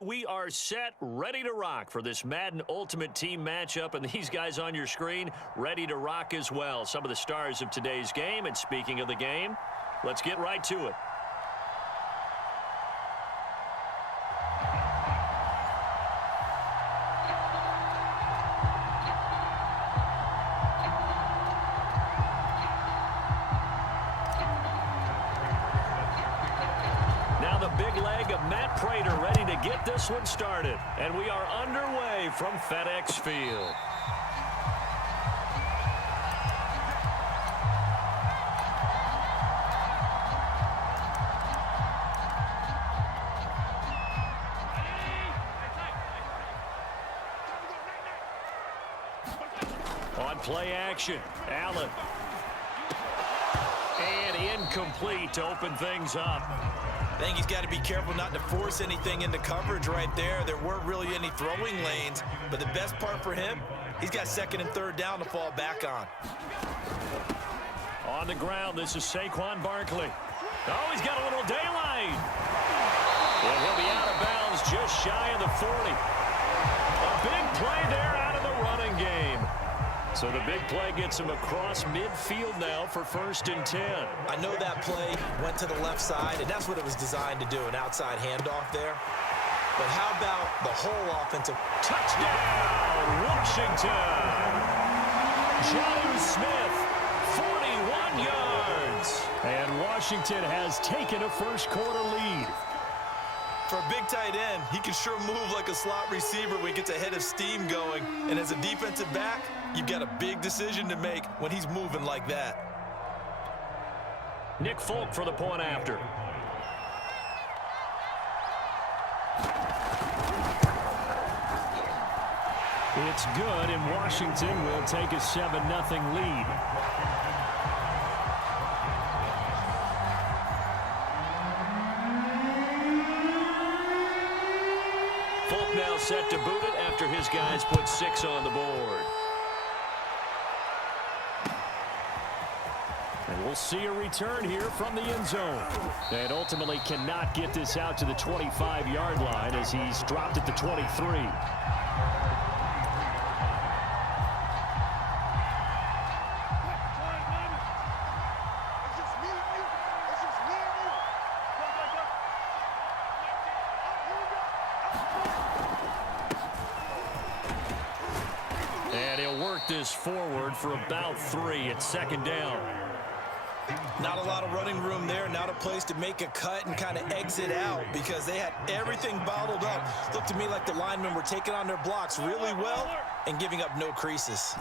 We are set, ready to rock for this Madden Ultimate Team matchup, and these guys on your screen ready to rock as well. Some of the stars of today's game, and speaking of the game, let's get right to it. Ready to get this one started, and we are underway from FedEx Field. On play action, Allen. And incomplete to open things up. I think he's got to be careful not to force anything into coverage right there. There weren't really any throwing lanes, but the best part for him, he's got second and third down to fall back on. On the ground, this is Saquon Barkley. Oh, he's got a little daylight. And he'll be out of bounds just shy of the 40. A big play there out of the running game. So the big play gets him across midfield now for 1st and 10. I know that play went to the left side, and that's what it was designed to do, an outside handoff there. But how about the whole offensive? Touchdown, Washington! Jonnu Smith, 41 yards. And Washington has taken a first-quarter lead. For a big tight end, he can sure move like a slot receiver when he gets a head of steam going. And as a defensive back, you've got a big decision to make when he's moving like that. Nick Folk for the point after. It's good, and Washington will take a 7-0 lead. Folk now set to boot it after his guys put 6 on the board. And we'll see a return here from the end zone. And ultimately cannot get this out to the 25-yard line as he's dropped at the 23. And he'll work this forward for about 3. It's 2nd down. Not a lot of running room there. Not a place to make a cut and kind of exit out because they had everything bottled up. Looked to me like the linemen were taking on their blocks really well and giving up no creases.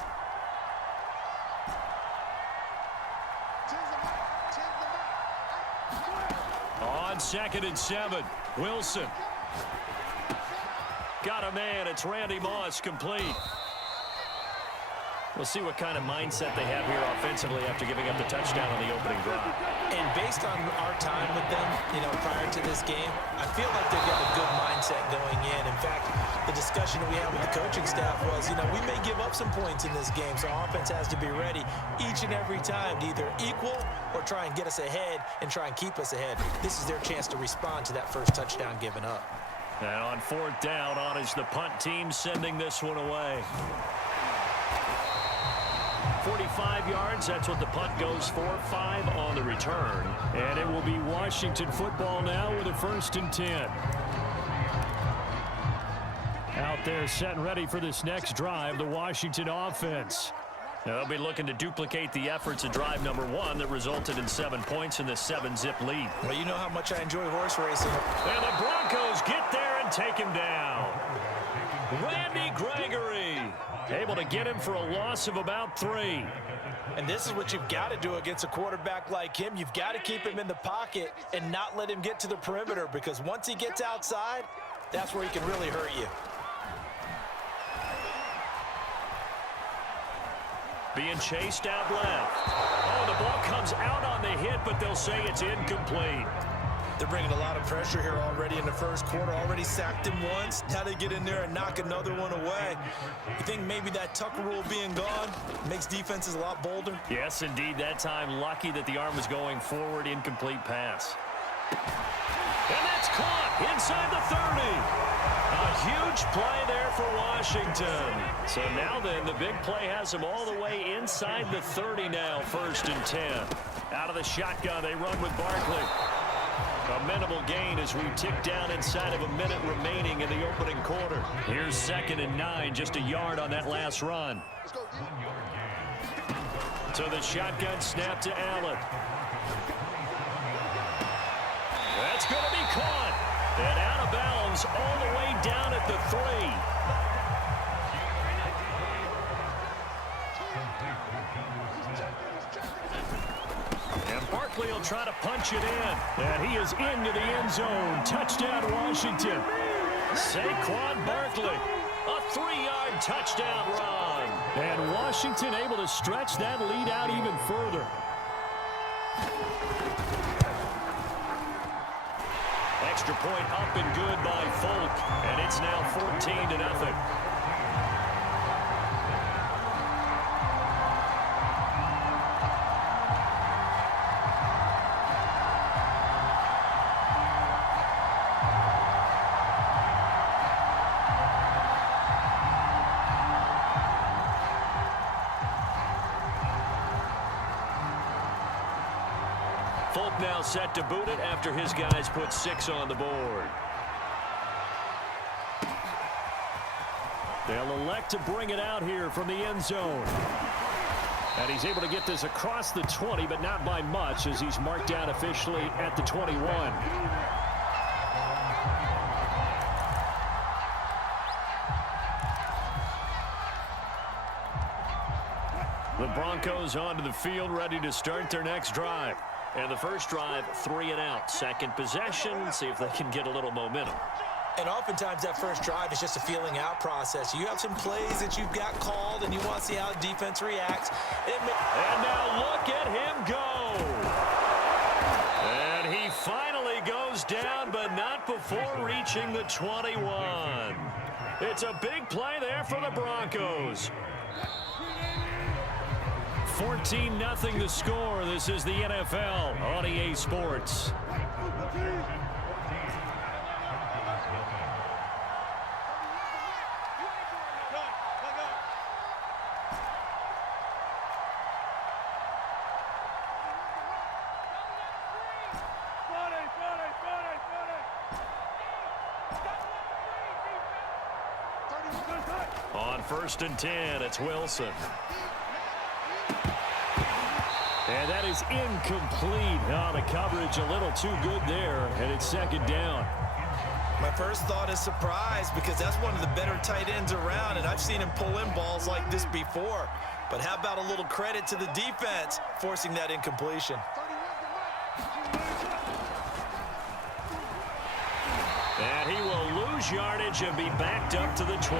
On 2nd and 7, Wilson. Got a man. It's Randy Moss, complete. We'll see what kind of mindset they have here offensively after giving up the touchdown on the opening drive. And based on our time with them, prior to this game, I feel like they've got a good mindset going in. In fact, the discussion that we had with the coaching staff was, we may give up some points in this game, so offense has to be ready each and every time to either equal or try and get us ahead and try and keep us ahead. This is their chance to respond to that first touchdown given up. And on 4th down, on is the punt team sending this one away. 45 yards, that's what the punt goes for. 5 on the return. And it will be Washington football now with a 1st and 10. Out there set and ready for this next drive, the Washington offense. Now they'll be looking to duplicate the efforts of drive number 1 that resulted in 7 points in the 7-zip lead. Well, you know how much I enjoy horse racing. And the Broncos get there and take him down. Randy Gregory able to get him for a loss of about 3. And this is what you've got to do against a quarterback like him. You've got to keep him in the pocket and not let him get to the perimeter, because once he gets outside, that's where he can really hurt you. Being chased out left. Oh, the ball comes out on the hit, but they'll say it's incomplete. They're bringing a lot of pressure here already in the first quarter. Already sacked him once. Now they get in there and knock another one away. You think maybe that Tucker rule being gone makes defenses a lot bolder? Yes, indeed. That time, lucky that the arm was going forward. Incomplete pass. And that's caught inside the 30. A huge play there for Washington. So now then, the big play has them all the way inside the 30 now, 1st and 10. Out of the shotgun, they run with Barkley. A minimal gain as we tick down inside of a minute remaining in the opening quarter. Here's 2nd and 9, just a yard on that last run. So the shotgun snap to Allen. That's going to be caught. And out of bounds all the way down at the 3. And Barkley will try to punch it in. And he is into the end zone. Touchdown, Washington. Saquon Barkley. A 3-yard touchdown run. And Washington able to stretch that lead out even further. Extra point up and good by Folk, and it's now 14-0. Folk now set to boot it after his guys put 6 on the board. They'll elect to bring it out here from the end zone. And he's able to get this across the 20, but not by much, as he's marked down officially at the 21. The Broncos onto the field, ready to start their next drive. And the first drive, 3 and out. Second possession, see if they can get a little momentum. And oftentimes that first drive is just a feeling out process. You have some plays that you've got called, and you want to see how the defense reacts. And now look at him go. And he finally goes down, but not before reaching the 21. It's a big play there for the Broncos. 14-0 the score. This is the NFL on EA Sports. On 1st and 10, it's Wilson. And that is incomplete. Oh, the coverage a little too good there, and it's 2nd down. My first thought is surprise, because that's one of the better tight ends around, and I've seen him pull in balls like this before. But how about a little credit to the defense forcing that incompletion? And he will lose yardage and be backed up to the 24.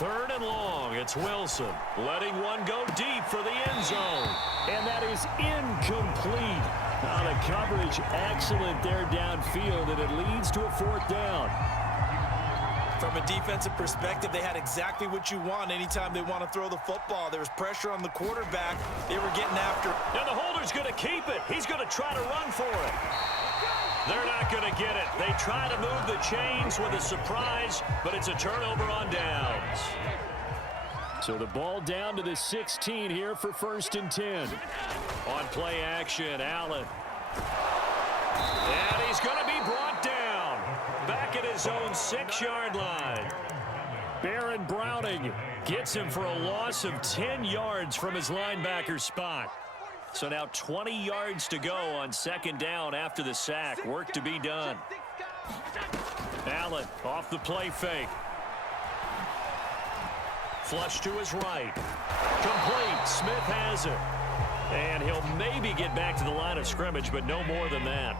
Third and long, it's Wilson, letting one go deep for the end zone. And that is incomplete. Now the coverage excellent there downfield, and it leads to a 4th down. From a defensive perspective, they had exactly what you want anytime they want to throw the football. There was pressure on the quarterback. They were getting after. And the holder's going to keep it. He's going to try to run for it. They're not going to get it. They try to move the chains with a surprise, but it's a turnover on downs. So the ball down to the 16 here for 1st and 10. On play action, Allen. And he's going to be brought down. Back at his own 6-yard line. Baron Browning gets him for a loss of 10 yards from his linebacker spot. So now 20 yards to go on 2nd down after the sack. Work to be done. Allen off the play fake. Flush to his right. Complete. Smith has it. And he'll maybe get back to the line of scrimmage, but no more than that.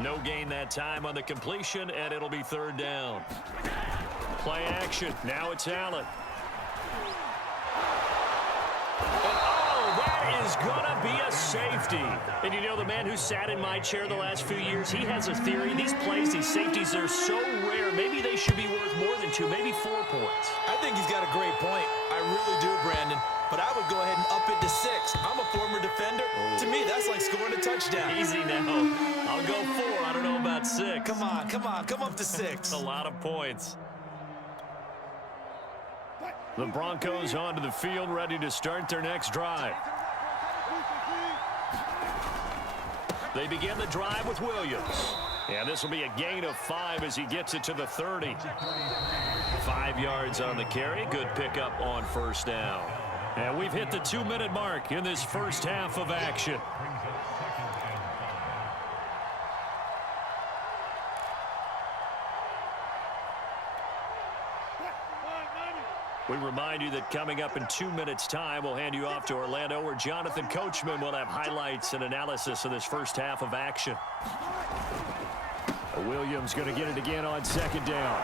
No gain that time on the completion, and it'll be third down. Play action. Now it's Allen. That is going to be a safety. And you know, the man who sat in my chair the last few years, he has a theory. These plays, these safeties, are so rare. Maybe they should be worth more than 2, maybe 4 points. I think he's got a great point. I really do, Brandon. But I would go ahead and up it to 6. I'm a former defender. To me, that's like scoring a touchdown. Easy now. I'll go 4. I don't know about 6. Come on. Come up to 6. A lot of points. The Broncos onto the field, ready to start their next drive. They begin the drive with Williams. And this will be a gain of 5 as he gets it to the 30. 5 yards on the carry. Good pickup on first down. And we've hit the 2-minute mark in this first half of action. We remind you that coming up in 2 minutes' time, we'll hand you off to Orlando, where Jonathan Coachman will have highlights and analysis of this first half of action. Williams going to get it again on second down.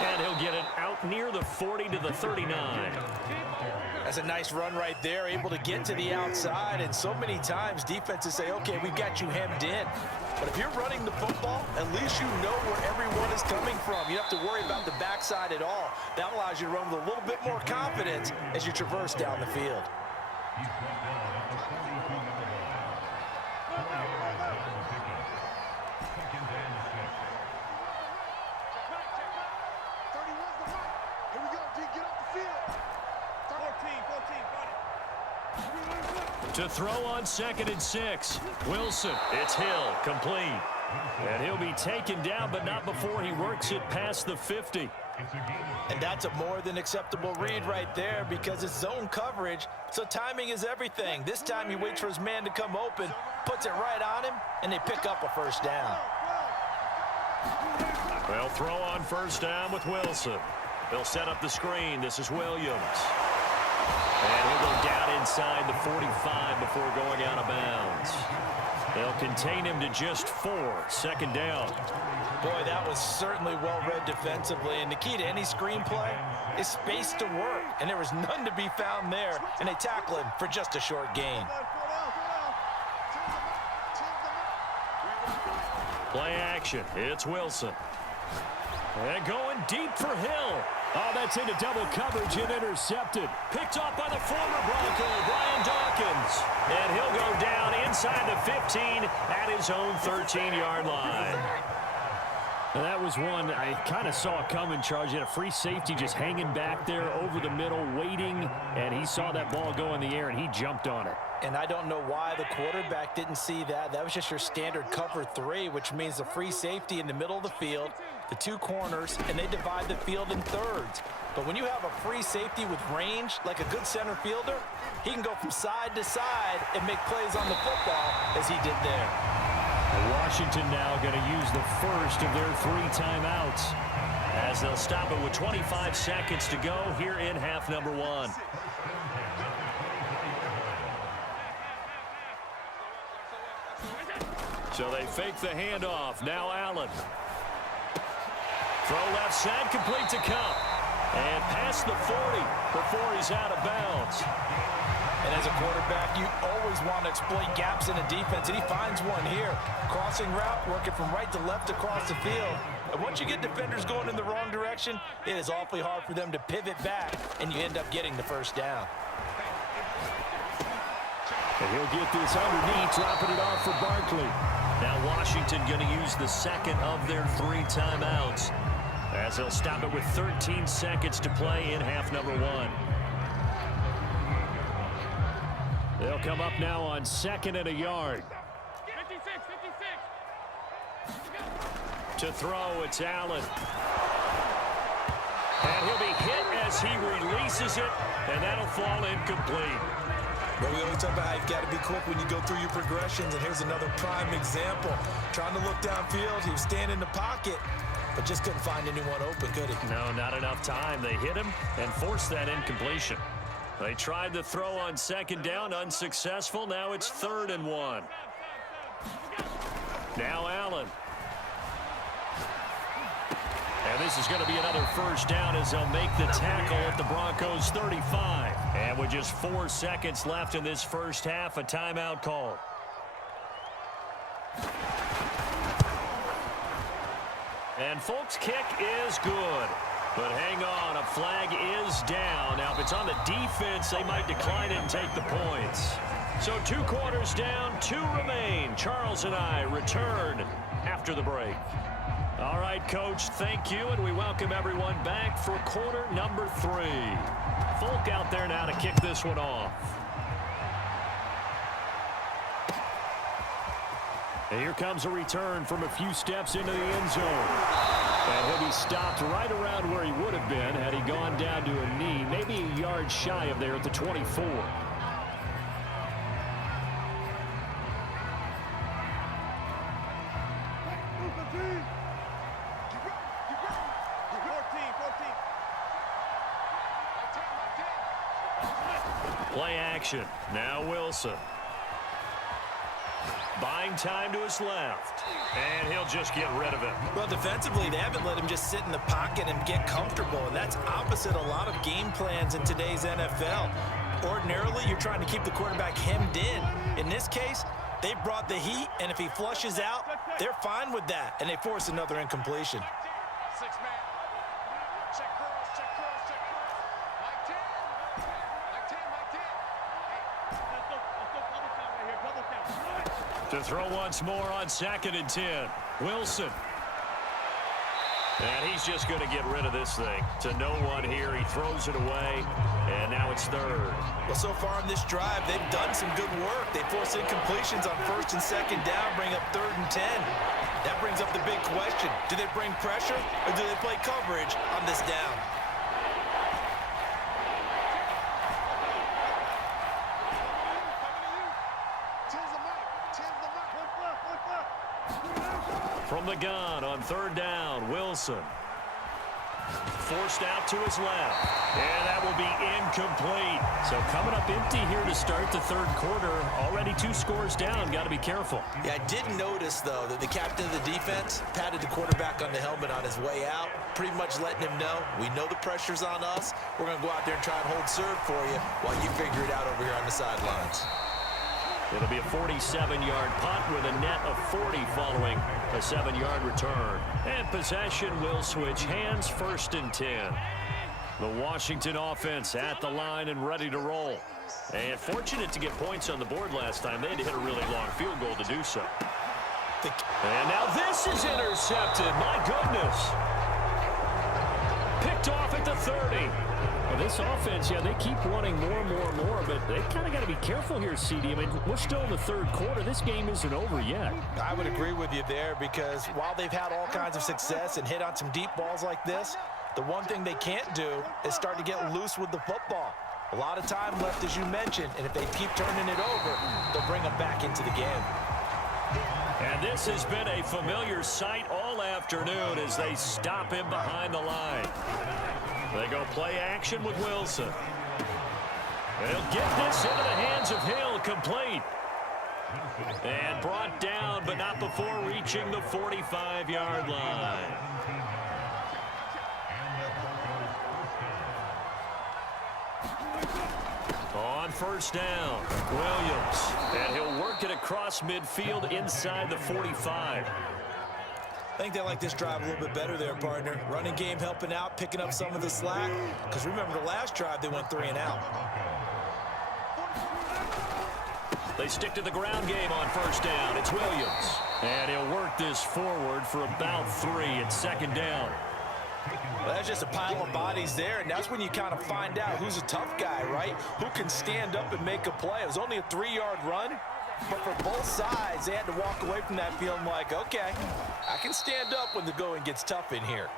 And he'll get it out near the 40 to the 39. That's a nice run right there, able to get to the outside. And so many times defenses say, okay, we've got you hemmed in. But if you're running the football, at least you know where everyone is coming from. You don't have to worry about the backside at all. That allows you to run with a little bit more confidence as you traverse down the field. To throw on 2nd and 6. Wilson, it's Hill, complete. And he'll be taken down, but not before he works it past the 50. And that's a more than acceptable read right there because it's zone coverage, so timing is everything. This time he waits for his man to come open, puts it right on him, and they pick up a first down. They'll throw on first down with Wilson. They'll set up the screen. This is Williams. And he'll go down inside the 45 before going out of bounds. They'll contain him to just 4. Second down. Boy, that was certainly well-read defensively. And the key to any screenplay is space to work. And there was none to be found there. And they tackle him for just a short gain. Play action. It's Wilson. And going deep for Hill. Oh, that's into double coverage and intercepted. Picked off by the former Bronco, Brian Dawkins. And he'll go down inside the 15 at his own 13-yard line. And that was one I kind of saw coming, Charge. He had a free safety just hanging back there over the middle, waiting. And he saw that ball go in the air, and he jumped on it. And I don't know why the quarterback didn't see that. That was just your standard cover 3, which means the free safety in the middle of the field, the 2 corners, and they divide the field in thirds. But when you have a free safety with range, like a good center fielder, he can go from side to side and make plays on the football as he did there. Washington now going to use the first of their 3 timeouts as they'll stop it with 25 seconds to go here in half number 1. So they fake the handoff. Now Allen. Throw left side, complete to Cup. And past the 40 before he's out of bounds. And as a quarterback, you always want to exploit gaps in a defense, and he finds one here. Crossing route, working from right to left across the field. And once you get defenders going in the wrong direction, it is awfully hard for them to pivot back, and you end up getting the first down. And he'll get this underneath, dropping it off for Barkley. Now Washington going to use the second of their 3 timeouts as they'll stop it with 13 seconds to play in half number 1. They'll come up now on 2nd and a yard. 56. To throw, it's Allen. And he'll be hit as he releases it, and that'll fall incomplete. But we always talk about how you've got to be quick when you go through your progressions, and here's another prime example. Trying to look downfield, he was standing in the pocket, but just couldn't find anyone open, could he? No, not enough time. They hit him and forced that incompletion. They tried to throw on 2nd down, unsuccessful. Now it's 3rd and 1. Now Allen. this is going to be another first down as they'll make the tackle at the Broncos 35. And with just 4 seconds left in this first half, a timeout called. And folks, kick is good. But hang on, a flag is down. Now, if it's on the defense, they might decline it and take the points. So 2 quarters down, 2 remain. Charles and I return after the break. All right, Coach, thank you, and we welcome everyone back for quarter number 3. Folk out there now to kick this one off. And here comes a return from a few steps into the end zone. And he'll be stopped right around where he would have been had he gone down to a knee, maybe a yard shy of there at the 24. Play action. Now Wilson. Buying time to his left. And he'll just get rid of it. Well, defensively, they haven't let him just sit in the pocket and get comfortable. And that's opposite a lot of game plans in today's NFL. Ordinarily, you're trying to keep the quarterback hemmed in. In this case, they brought the heat, and if he flushes out, they're fine with that. And they force another incompletion. 6-man. Check cross, check cross, check cross. Like 10. Like 10, like 10. Hey, let's go double count right here. Double count. To throw once more on 2nd and 10. Wilson. And he's just going to get rid of this thing. To no one here. He throws it away. And now it's 3rd. Well, so far in this drive, they've done some good work. They force incompletions on 1st and 2nd down, bring up 3rd and 10. That brings up the big question. Do they bring pressure or do they play coverage on this down? From the gun on 3rd down, Wilson. Forced out to his left. And that will be incomplete. So coming up empty here to start the 3rd quarter. Already 2 scores down. Got to be careful. Yeah, I did notice, though, that the captain of the defense patted the quarterback on the helmet on his way out, pretty much letting him know, we know the pressure's on us. We're going to go out there and try and hold serve for you while you figure it out over here on the sidelines. It'll be a 47-yard punt with a net of 40 following a 7-yard return. And possession will switch hands, 1st and 10. The Washington offense at the line and ready to roll. And fortunate to get points on the board last time. They had to hit a really long field goal to do so. And now this is intercepted. My goodness. Picked off at the 30. Well, this offense, yeah, they keep wanting more, but they kind of got to be careful here, CD. I mean, we're still in the 3rd quarter. This game isn't over yet. I would agree with you there because while they've had all kinds of success and hit on some deep balls like this, the one thing they can't do is start to get loose with the football. A lot of time left, as you mentioned, and if they keep turning it over, they'll bring them back into the game. And this has been a familiar sight all afternoon as they stop him behind the line. They go play action with Wilson. They'll get this into the hands of Hill, complete. And brought down, but not before reaching the 45-yard line. On 1st down, Williams. And he'll work it across midfield inside the 45. I think they like this drive a little bit better there, partner. Running game helping out, picking up some of the slack. Because remember, the last drive, they went 3 and out. They stick to the ground game on 1st down. It's Williams. And he'll work this forward for about 3 at 2nd down. Well, that's just a pile of bodies there, and that's when you kind of find out who's a tough guy, right? Who can stand up and make a play. It was only a 3-yard run, but for both sides, they had to walk away from that feeling like, okay, I can stand up when the going gets tough in here.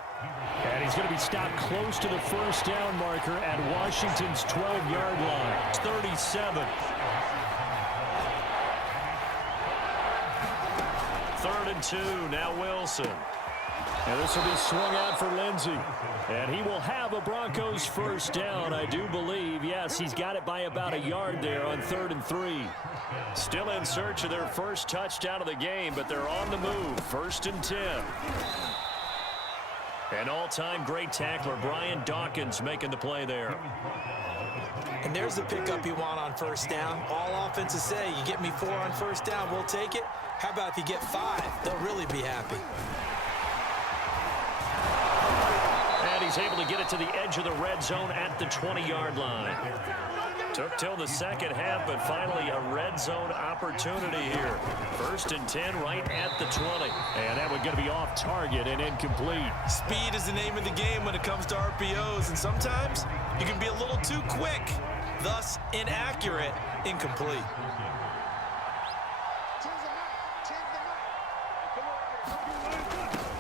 And he's going to be stopped close to the 1st down marker at Washington's 12-yard line. It's 37. 3rd and 2, now Wilson. And this will be swung out for Lindsey. And he will have a Broncos 1st down, I do believe. Yes, he's got it by about a yard there on 3rd and 3. Still in search of their first touchdown of the game, but they're on the move. 1st and 10. An all-time great tackler, Brian Dawkins, making the play there. And there's the pickup you want on first down. All offenses say, you get me 4 on first down, we'll take it. How about if you get 5? They'll really be happy. And he's able to get it to the edge of the red zone at the 20-yard line. Took till the second half, but finally a red zone opportunity here. 1st and 10 right at the 20. And that one's going to be off target and incomplete. Speed is the name of the game when it comes to RPOs, and sometimes you can be a little too quick, thus inaccurate, incomplete.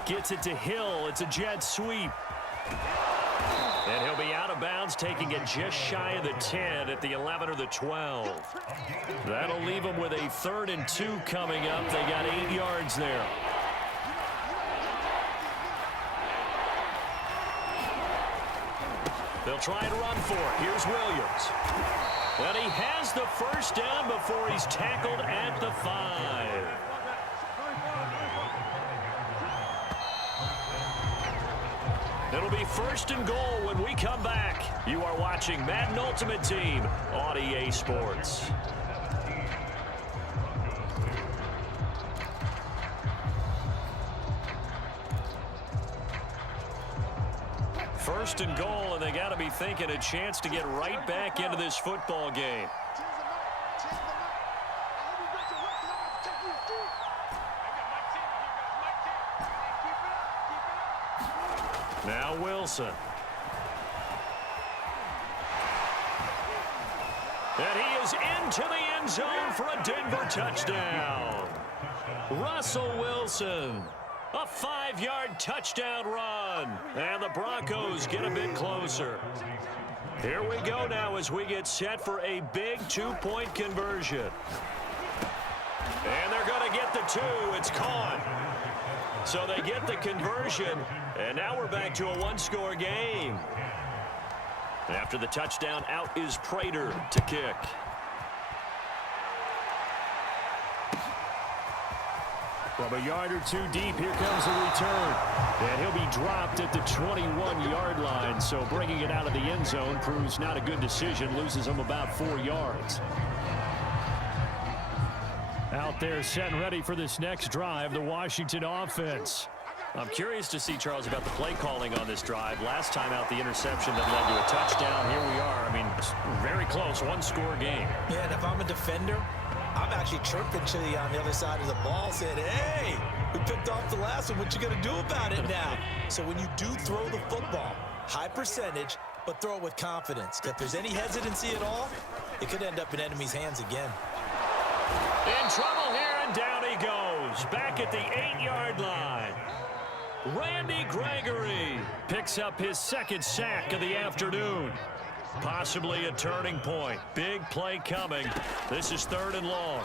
Gets it to Hill. It's a jet sweep. And he'll be out of bounds, taking it just shy of the 10 at the 11 or the 12. That'll leave them with a 3rd and 2 coming up. They got 8 yards there. They'll try and run for it. Here's Williams. And he has the first down before he's tackled at the 5. It'll be 1st and goal when we come back. You are watching Madden Ultimate Team on EA Sports. First and goal, and they got to be thinking a chance to get right back into this football game. Now Wilson. And he is into the end zone for a Denver touchdown. Russell Wilson. A 5-yard touchdown run. And the Broncos get a bit closer. Here we go now as we get set for a big 2-point conversion. And they're going to get the 2. It's caught. So they get the conversion, and now we're back to a 1-score game. After the touchdown, out is Prater to kick. From a yard or 2 deep, here comes the return. And he'll be dropped at the 21-yard line, so bringing it out of the end zone proves not a good decision, loses him about 4 yards. Out there set and ready for this next drive, the Washington offense. I'm curious to see, Charles, about the play calling on this drive. Last time out, the interception that led to a touchdown. Here we are. I mean, very close, 1-score game. Yeah, and if I'm a defender, I'm actually chirping Chili on the other side of the ball, saying, hey, we picked off the last one. What you going to do about it now? So when you do throw the football, high percentage, but throw it with confidence. If there's any hesitancy at all, it could end up in enemy's hands again. In trouble here, and down he goes. Back at the 8-yard line. Randy Gregory picks up his 2nd sack of the afternoon. Possibly a turning point. Big play coming. This is 3rd and long.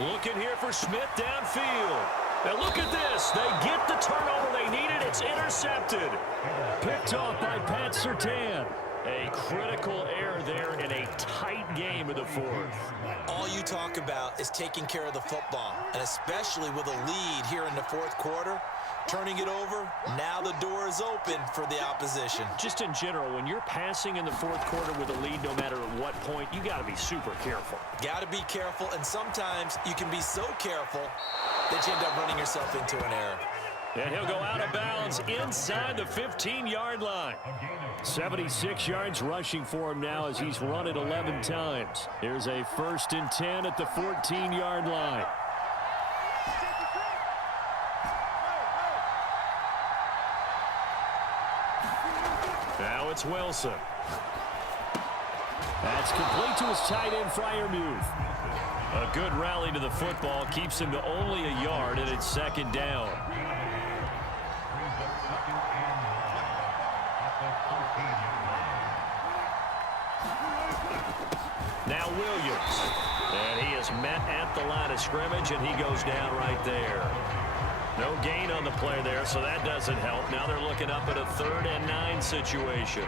Looking here for Smith downfield. Now look at this. They get the turnover they needed. It's intercepted. Picked off by Pat Surtain. A critical error there in a tight game of the 4th. All you talk about is taking care of the football, and especially with a lead here in the 4th quarter. Turning it over, now the door is open for the opposition. Just in general, when you're passing in the 4th quarter with a lead, no matter at what point, you got to be super careful. Got to be careful, and sometimes you can be so careful that you end up running yourself into an error. And he'll go out of bounds inside the 15-yard line. 76 yards rushing for him now as he's run it 11 times. Here's a 1st and 10 at the 14-yard line. Now it's Wilson. That's complete to his tight end, Freiermuth. A good rally to the football keeps him to only a yard, and it's 2nd down. Now Williams. And he is met at the line of scrimmage, and he goes down right there. No gain on the play there, so that doesn't help. Now they're looking up at a 3rd and 9 situation.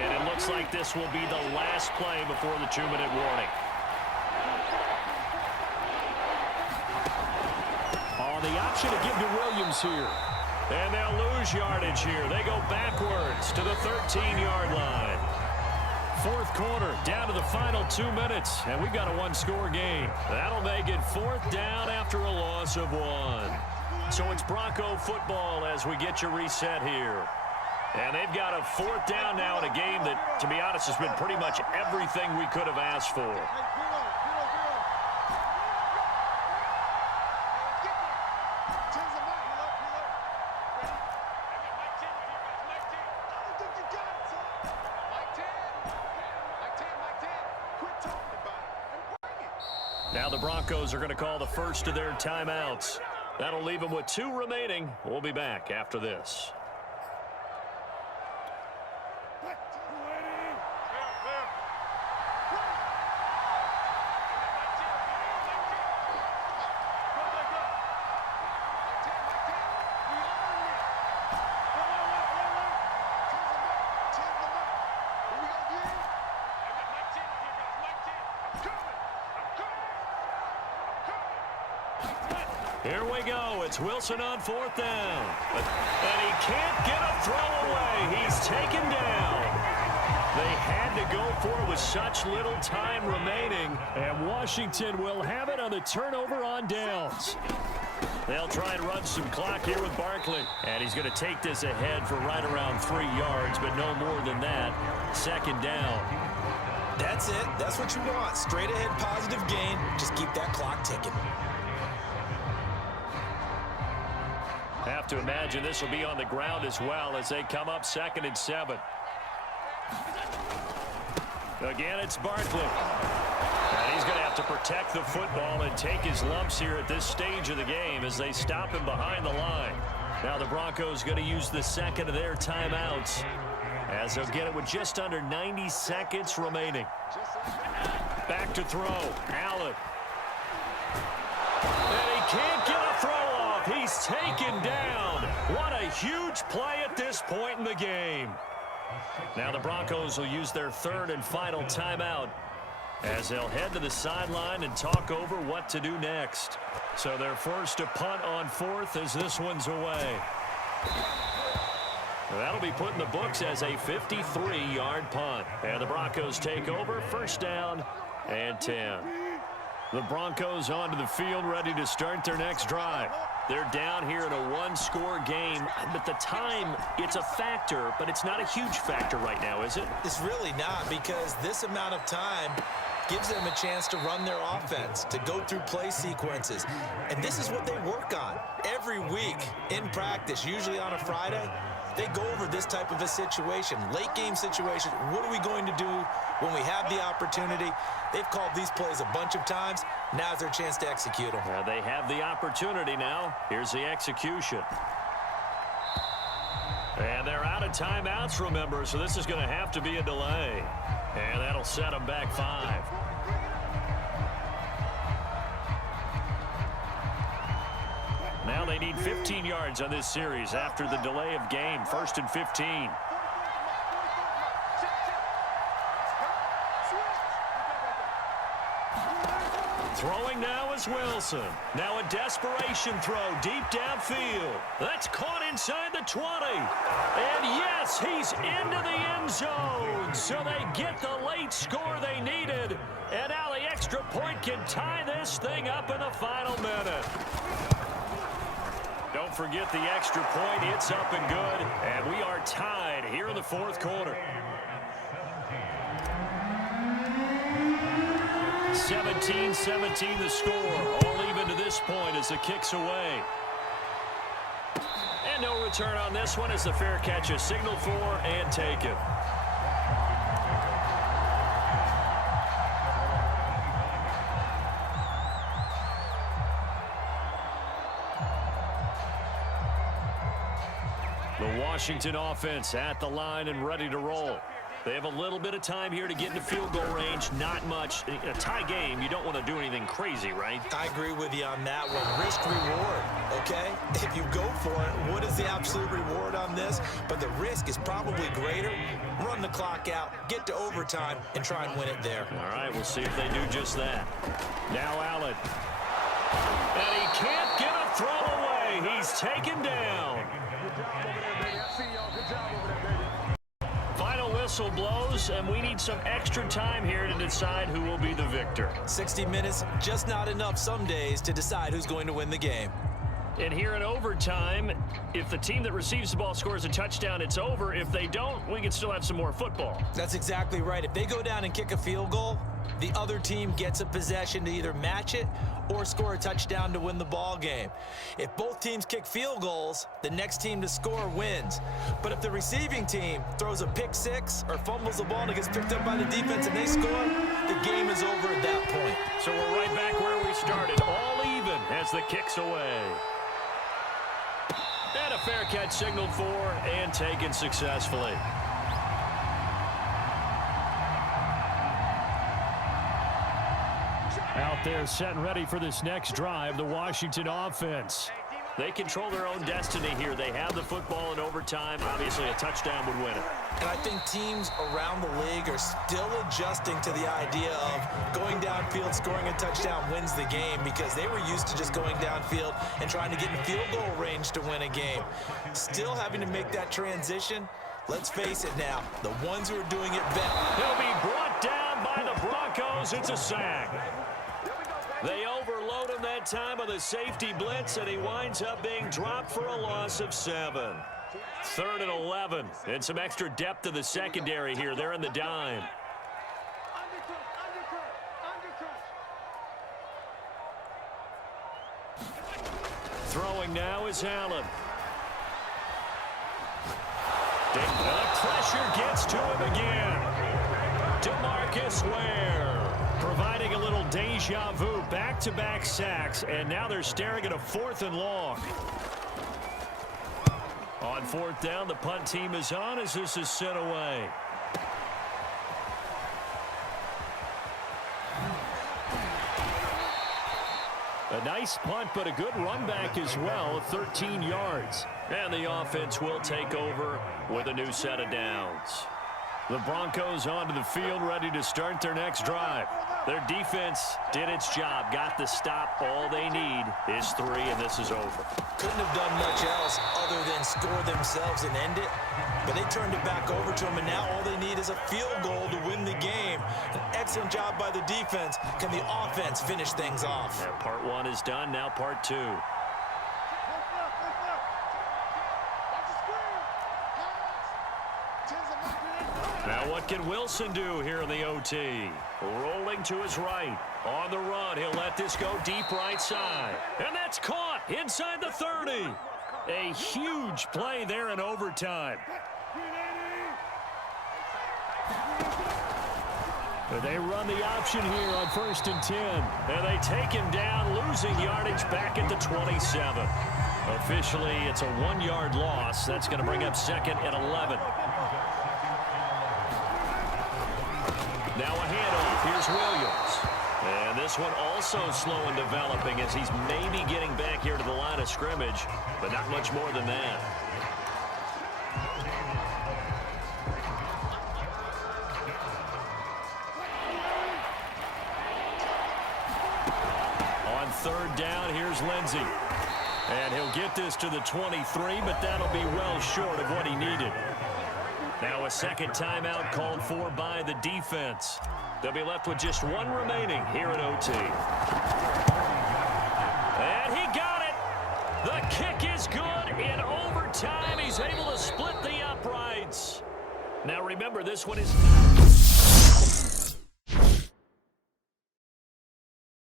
And it looks like this will be the last play before the 2-minute warning. the option to give to Williams here. And they'll lose yardage here. They go backwards to the 13-yard line. Fourth quarter, down to the final 2 minutes, and we've got a one-score game. That'll make it fourth down after a loss of 1. So it's Bronco football as we get you reset here. And they've got a fourth down now in a game that, to be honest, has been pretty much everything we could have asked for. Now the Broncos are going to call the first of their timeouts. That'll leave them with 2 remaining. We'll be back after this. Here we go. It's Wilson on fourth down. And he can't get a throw away. He's taken down. They had to go for it with such little time remaining. And Washington will have it on the turnover on downs. They'll try and run some clock here with Barkley. And he's going to take this ahead for right around 3 yards, but no more than that. Second down. That's it. That's what you want. Straight ahead positive gain. Just keep that clock ticking. Have to imagine this will be on the ground as well as they come up 2nd and 7. Again, it's Barkley. And he's going to have to protect the football and take his lumps here at this stage of the game as they stop him behind the line. Now the Broncos going to use the second of their timeouts as they'll get it with just under 90 seconds remaining. Back to throw. Allen. And he can't get a throw off. He's taken down. What a huge play at this point in the game. Now the Broncos will use their third and final timeout as they'll head to the sideline and talk over what to do next. So they're forced to punt on fourth as this one's away. That'll be put in the books as a 53-yard punt. And the Broncos take over, first down and 10. The Broncos onto the field ready to start their next drive. They're down here in a one-score game, but the time, it's a factor, but it's not a huge factor right now, is it? It's really not, because this amount of time gives them a chance to run their offense, to go through play sequences. And this is what they work on every week in practice, usually on a Friday. They go over this type of a situation, late game situation. What are we going to do when we have the opportunity? They've called these plays a bunch of times. Now's their chance to execute them. They have the opportunity now. Here's the execution. And they're out of timeouts, remember, so this is going to have to be a delay. And that'll set them back 5. Now they need 15 yards on this series after the delay of game. 1st and 15. Throwing now is Wilson. Now a desperation throw deep downfield. That's caught inside the 20. And yes, he's into the end zone. So they get the late score they needed. And now the extra point can tie this thing up in the final minute. Don't forget the extra point. It's up and good. And we are tied here in the fourth quarter. 17-17 the score. All even to this point as the kick's away. And no return on this one as the fair catch is signaled for and taken. The Washington offense at the line and ready to roll. They have a little bit of time here to get into field goal range. Not much. In a tie game, you don't want to do anything crazy, right? I agree with you on that one. Risk-reward, okay? If you go for it, what is the absolute reward on this? But the risk is probably greater. Run the clock out, get to overtime, and try and win it there. All right, we'll see if they do just that. Now Allen. And he can't get a throw away. He's taken down. Final whistle blows, and we need some extra time here to decide who will be the victor. 60 minutes, just not enough some days to decide who's going to win the game. And here in overtime, if the team that receives the ball scores a touchdown, it's over. If they don't, we can still have some more football. That's exactly right. If they go down and kick a field goal, the other team gets a possession to either match it or score a touchdown to win the ball game. If both teams kick field goals, the next team to score wins. But if the receiving team throws a pick six or fumbles the ball and it gets picked up by the defense and they score, the game is over at that point. So we're right back where we started, all even as the kick's away. And a fair catch signaled for and taken successfully. Out there set and ready for this next drive, the Washington offense. They control their own destiny here. They have the football in overtime. Obviously, a touchdown would win it. And I think teams around the league are still adjusting to the idea of going downfield, scoring a touchdown wins the game, because they were used to just going downfield and trying to get in field goal range to win a game. Still having to make that transition. Let's face it now, the ones who are doing it best. He'll be brought down by the Broncos. It's a sack. They overload him that time with a safety blitz, and he winds up being dropped for a loss of 7. 3rd and 11, and some extra depth to the secondary here. They're in the dime. Throwing now is Allen. The pressure gets to him again. DeMarcus Ware providing a little deja vu, back-to-back sacks, and now they're staring at a 4th and long. On 4th down, the punt team is on as this is sent away. A nice punt, but a good run back as well, 13 yards. And the offense will take over with a new set of downs. The Broncos onto the field, ready to start their next drive. Their defense did its job, got the stop. All they need is 3, and this is over. Couldn't have done much else other than score themselves and end it. But they turned it back over to them, and now all they need is a field goal to win the game. An excellent job by the defense. Can the offense finish things off? Yeah, part 1 is done, now part 2. Now what can Wilson do here in the OT? Rolling to his right. On the run, he'll let this go deep right side. And that's caught inside the 30. A huge play there in overtime. They run the option here on 1st and 10. And they take him down, losing yardage back at the 27. Officially, it's a 1-yard loss. That's going to bring up 2nd and 11. Now a handoff. Here's Williams. And this one also slow in developing as he's maybe getting back here to the line of scrimmage, but not much more than that. On 3rd down, here's Lindsey. And he'll get this to the 23, but that'll be well short of what he needed. Now a second timeout called for by the defense. They'll be left with just 1 remaining here at OT. And he got it. The kick is good in overtime. He's able to split the uprights. Now remember, this one is...